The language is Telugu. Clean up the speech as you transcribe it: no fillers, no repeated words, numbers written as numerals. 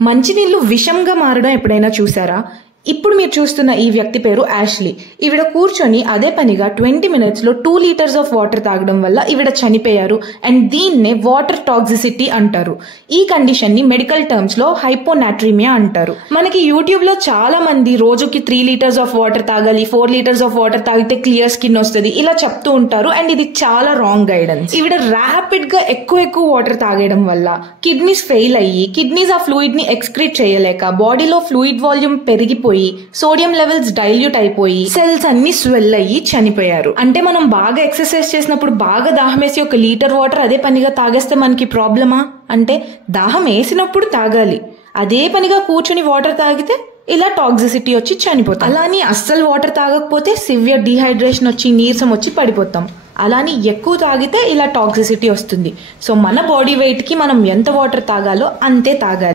మంచినీళ్లు విషంగా మారడం ఎప్పుడైనా చూసారా? ఇప్పుడు మీరు చూస్తున్న ఈ వ్యక్తి పేరు యాష్లీ. ఈవిడ కూర్చొని అదే పనిగా 20 minutes లో 2 liters ఆఫ్ వాటర్ తాగడం వల్ల ఈవిడ చనిపోయారు. అండ్ దీన్నే వాటర్ టాక్సిసిటీ అంటారు. ఈ కండిషన్ ని మెడికల్ టర్మ్స్ లో హైపోనాట్రీమియా అంటారు. మనకి యూట్యూబ్ లో చాలా మంది రోజుకి 3 liters ఆఫ్ వాటర్ తాగాలి, 4 liters ఆఫ్ వాటర్ తాగితే క్లియర్ స్కిన్ వస్తుంది ఇలా చెప్తూ ఉంటారు. అండ్ ఇది చాలా రాంగ్ గైడెన్స్. ఈవిడ ర్యాపిడ్ గా ఎక్కువ వాటర్ తాగడం వల్ల కిడ్నీస్ ఫెయిల్ అయ్యి కిడ్నీస్ ఆ ఫ్లూయిడ్ ని ఎక్స్క్రీట్ చేయలేక బాడీలో ఫ్లూయిడ్ వాల్యూమ్ పెరిగిపోయి సోడియం లెవెల్స్ డైల్యూట్ అయిపోయి సెల్స్ అన్ని స్వెల్ అయ్యి చనిపోయారు. అంటే మనం బాగా ఎక్సర్సైజ్ చేసినప్పుడు బాగా దాహం వేసి 1 లీటర్ వాటర్ అదే పనిగా తాగేస్తే మనకి ప్రాబ్లమా? అంటే దాహం వేసినప్పుడు తాగాలి, అదే పనిగా కూర్చుని వాటర్ తాగితే ఇలా టాక్సిసిటీ వచ్చి చనిపోతాం. అలాని అస్సలు వాటర్ తాగకపోతే సివియర్ డిహైడ్రేషన్ వచ్చి నీరసం వచ్చి పడిపోతాం. అలాని ఎక్కువ తాగితే ఇలా టాక్సిసిటీ వస్తుంది. సో మన బాడీ వెయిట్ కి మనం ఎంత వాటర్ తాగాలో అంతే తాగాలి.